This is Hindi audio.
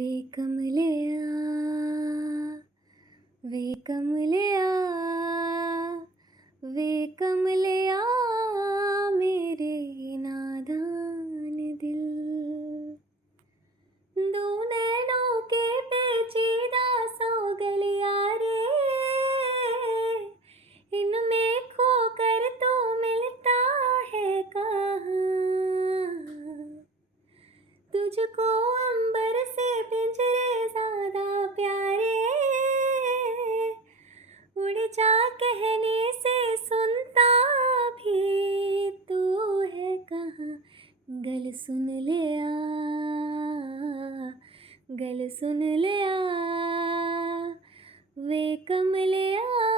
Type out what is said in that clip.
वे कमलिया, वे कमलिया, वे कमलिया, मेरे नादान दिल। दो नैनों के पेचीदा सौ गलिया रे, इनमें खोकर तो मिलता है कहाँ। तुझको अंबर से पिंजरे ज़्यादा प्यारे, उड़ जा कहने से सुनता भी तू है कहाँ। गल सुन लिया, गल सुन लिया, वे कमलिया।